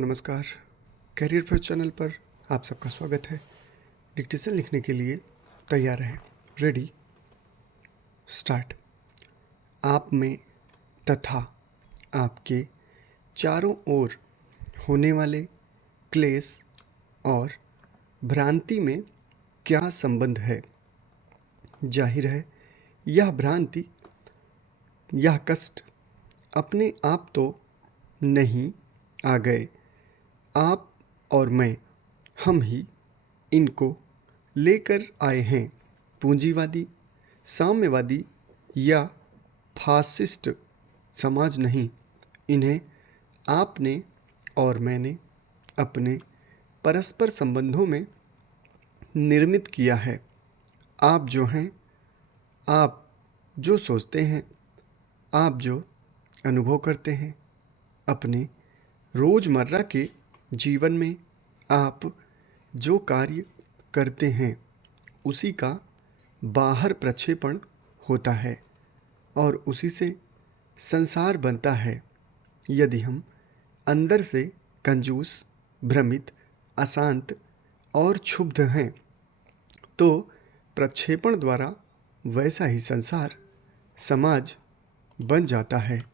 नमस्कार। Career first channel पर आप सबका स्वागत है। डिक्टेशन लिखने के लिए तैयार रहें। Ready, start. आप में तथा आपके चारों ओर होने वाले क्लेश और भ्रांति में क्या संबंध है? जाहिर है, यह भ्रांति, यह कष्ट अपने आप तो नहीं आ गए। आप और मैं, हम ही इनको लेकर आए हैं। पूंजीवादी, साम्यवादी या फासिस्ट समाज नहीं, इन्हें आपने और मैंने अपने परस्पर संबंधों में निर्मित किया है। आप जो हैं, आप जो सोचते हैं, आप जो अनुभव करते हैं, अपने रोज़मर्रा के जीवन में आप जो कार्य करते हैं, उसी का बाहर प्रक्षेपण होता है और उसी से संसार बनता है। यदि हम अंदर से कंजूस, भ्रमित, अशांत और क्षुब्ध हैं, तो प्रक्षेपण द्वारा वैसा ही संसार, समाज बन जाता है।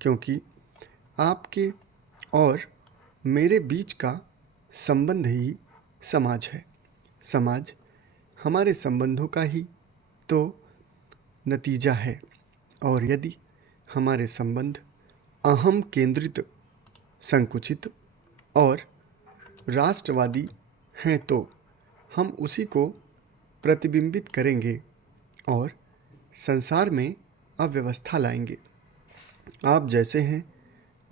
क्योंकि आपके और मेरे बीच का संबंध ही समाज है। समाज हमारे संबंधों का ही तो नतीजा है। और यदि हमारे संबंध अहम केंद्रित, संकुचित और राष्ट्रवादी हैं, तो हम उसी को प्रतिबिंबित करेंगे और संसार में अव्यवस्था लाएंगे। आप जैसे हैं,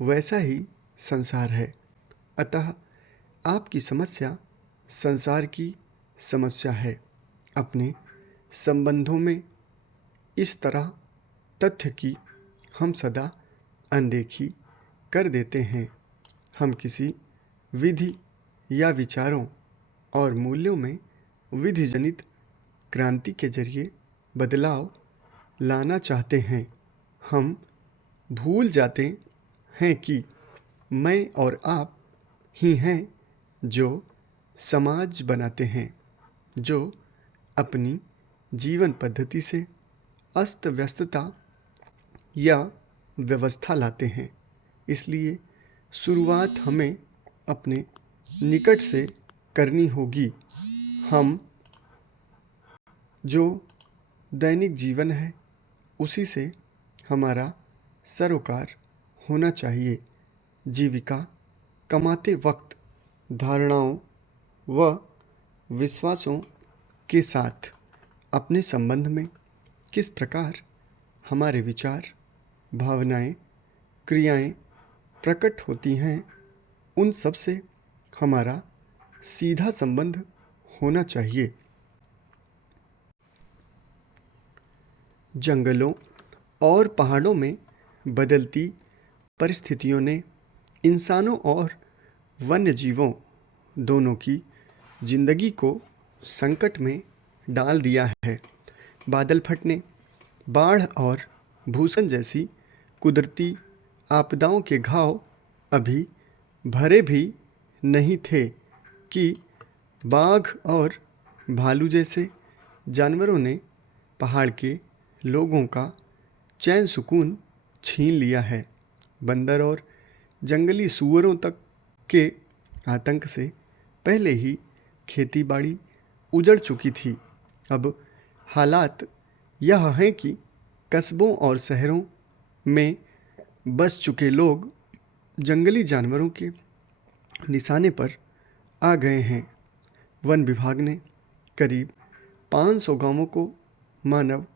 वैसा ही संसार है। अतः आपकी समस्या संसार की समस्या है। अपने संबंधों में इस तरह तथ्य की हम सदा अनदेखी कर देते हैं। हम किसी विधि या विचारों और मूल्यों में विधि जनित क्रांति के जरिए बदलाव लाना चाहते हैं। हम भूल जाते हैं कि मैं और आप ही हैं जो समाज बनाते हैं, जो अपनी जीवन पद्धति से अस्त व्यस्तता या व्यवस्था लाते हैं। इसलिए शुरुआत हमें अपने निकट से करनी होगी। हम जो दैनिक जीवन है, उसी से हमारा सरोकार होना चाहिए। जीविका कमाते वक्त धारणाओं व विश्वासों के साथ अपने संबंध में किस प्रकार हमारे विचार, भावनाएं, क्रियाएं प्रकट होती हैं, उन सब से हमारा सीधा संबंध होना चाहिए। जंगलों और पहाड़ों में बदलती परिस्थितियों ने इंसानों और वन्य जीवों दोनों की जिंदगी को संकट में डाल दिया है। बादल फटने, बाढ़ और भूस्खलन जैसी कुदरती आपदाओं के घाव अभी भरे भी नहीं थे कि बाघ और भालू जैसे जानवरों ने पहाड़ के लोगों का चैन सुकून छीन लिया है। बंदर और जंगली सूअरों तक के आतंक से पहले ही खेती बाड़ी उजड़ चुकी थी। अब हालात यह है कि कस्बों और शहरों में बस चुके लोग जंगली जानवरों के निशाने पर आ गए हैं। वन विभाग ने करीब 500 गांवों को मानव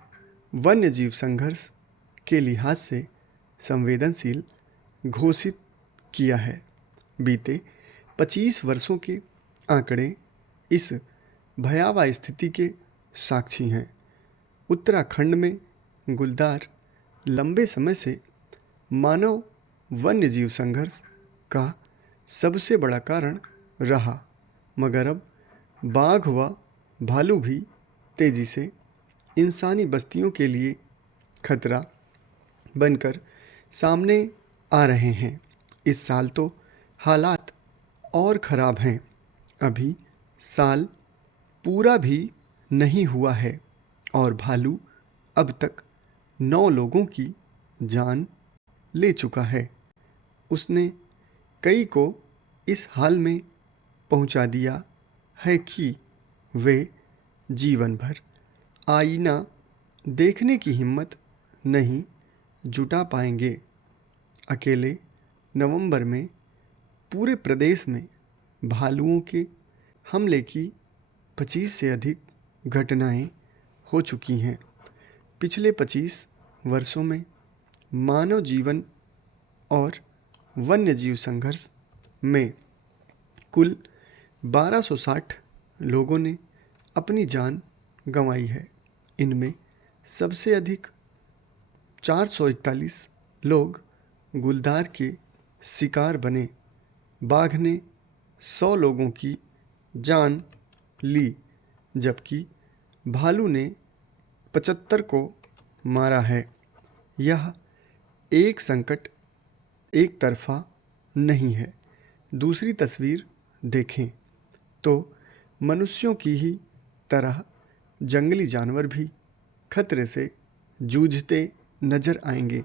वन्य जीव संघर्ष के लिहाज से संवेदनशील घोषित किया है। बीते 25 वर्षों के आंकड़े इस भयावह स्थिति के साक्षी हैं। उत्तराखंड में गुलदार लंबे समय से मानव वन्य जीव संघर्ष का सबसे बड़ा कारण रहा, मगर अब बाघ व भालू भी तेजी से इंसानी बस्तियों के लिए खतरा बनकर सामने आ रहे हैं। इस साल तो हालात और ख़राब हैं। अभी साल पूरा भी नहीं हुआ है और भालू अब तक 9 लोगों की जान ले चुका है। उसने कई को इस हाल में पहुंचा दिया है कि वे जीवन भर आईना देखने की हिम्मत नहीं जुटा पाएंगे। अकेले नवंबर में पूरे प्रदेश में भालुओं के हमले की 25 से अधिक घटनाएं हो चुकी हैं। पिछले 25 वर्षों में मानव जीवन और वन्यजीव संघर्ष में कुल 1260 लोगों ने अपनी जान गंवाई है। इनमें सबसे अधिक 441 लोग गुलदार के शिकार बने। बाघ ने 100 लोगों की जान ली, जबकि भालू ने 75 को मारा है। यह एक संकट एक तरफा नहीं है। दूसरी तस्वीर देखें तो मनुष्यों की ही तरह जंगली जानवर भी खतरे से जूझते नजर आएंगे।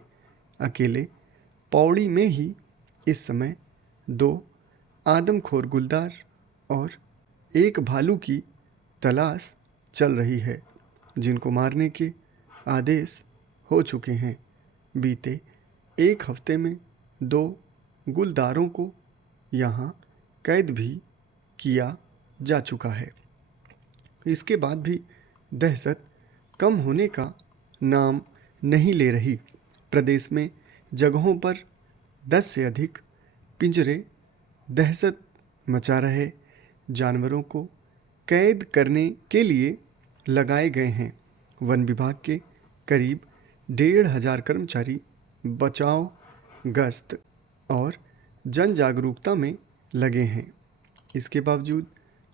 अकेले पौड़ी में ही इस समय 2 आदमखोर गुलदार और एक भालू की तलाश चल रही है, जिनको मारने के आदेश हो चुके हैं। बीते एक हफ्ते में 2 गुलदारों को यहाँ कैद भी किया जा चुका है। इसके बाद भी दहशत कम होने का नाम नहीं ले रही। प्रदेश में जगहों पर 10 से अधिक पिंजरे दहशत मचा रहे जानवरों को कैद करने के लिए लगाए गए हैं। वन विभाग के करीब 1,500 कर्मचारी बचाव, गश्त और जन जागरूकता में लगे हैं। इसके बावजूद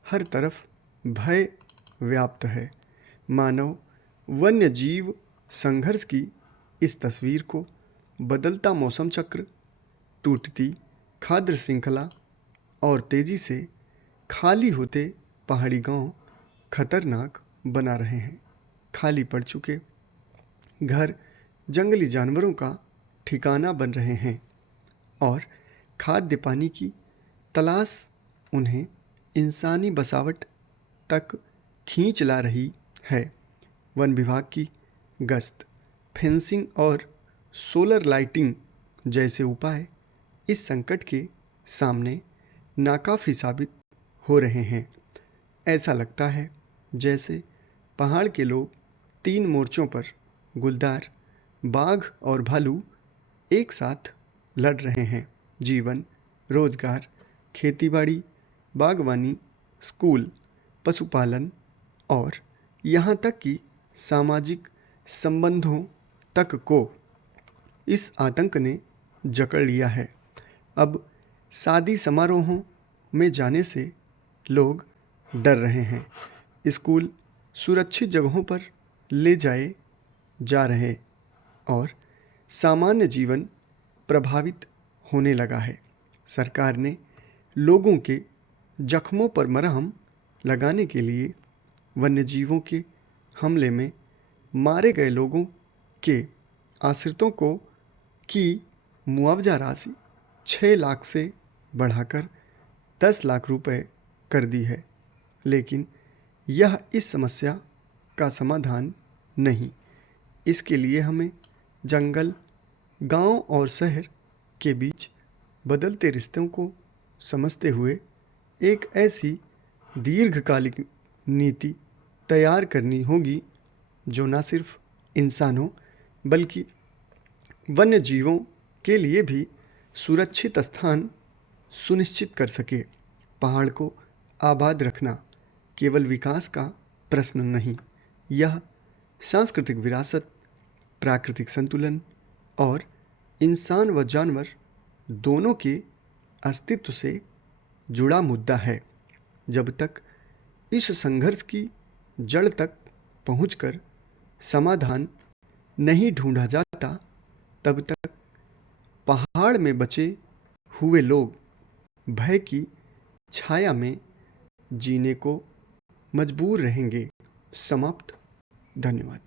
हर तरफ भय व्याप्त है। मानव वन्य जीव संघर्ष की इस तस्वीर को बदलता मौसम चक्र, टूटती खाद्य श्रृंखला और तेजी से खाली होते पहाड़ी गांव खतरनाक बना रहे हैं। खाली पड़ चुके घर जंगली जानवरों का ठिकाना बन रहे हैं और खाद्य पानी की तलाश उन्हें इंसानी बसावट तक खींच ला रही है। वन विभाग की गश्त, फेंसिंग और सोलर लाइटिंग जैसे उपाय इस संकट के सामने नाकाफी साबित हो रहे हैं। ऐसा लगता है जैसे पहाड़ के लोग 3 मोर्चों पर गुलदार, बाघ और भालू एक साथ लड़ रहे हैं। जीवन, रोजगार, खेतीबाड़ी, बागवानी, स्कूल, पशुपालन और यहाँ तक कि सामाजिक संबंधों तक को इस आतंक ने जकड़ लिया है। अब शादी समारोहों में जाने से लोग डर रहे हैं। स्कूल सुरक्षित जगहों पर ले जाए जा रहे और सामान्य जीवन प्रभावित होने लगा है। सरकार ने लोगों के जख्मों पर मरहम लगाने के लिए वन्यजीवों के हमले में मारे गए लोगों के आश्रितों को की मुआवजा राशि 6 लाख से बढ़ाकर 10 लाख रुपए कर दी है। लेकिन यह इस समस्या का समाधान नहीं। इसके लिए हमें जंगल, गांव और शहर के बीच बदलते रिश्तों को समझते हुए एक ऐसी दीर्घकालिक नीति तैयार करनी होगी जो न सिर्फ इंसानों बल्कि वन्य जीवों के लिए भी सुरक्षित स्थान सुनिश्चित कर सके। पहाड़ को आबाद रखना केवल विकास का प्रश्न नहीं, यह सांस्कृतिक विरासत, प्राकृतिक संतुलन और इंसान व जानवर दोनों के अस्तित्व से जुड़ा मुद्दा है। जब तक इस संघर्ष की जड़ तक पहुंचकर समाधान नहीं ढूंढा जाता, तब तक पहाड़ में बचे हुए लोग भय की छाया में जीने को मजबूर रहेंगे। समाप्त। धन्यवाद।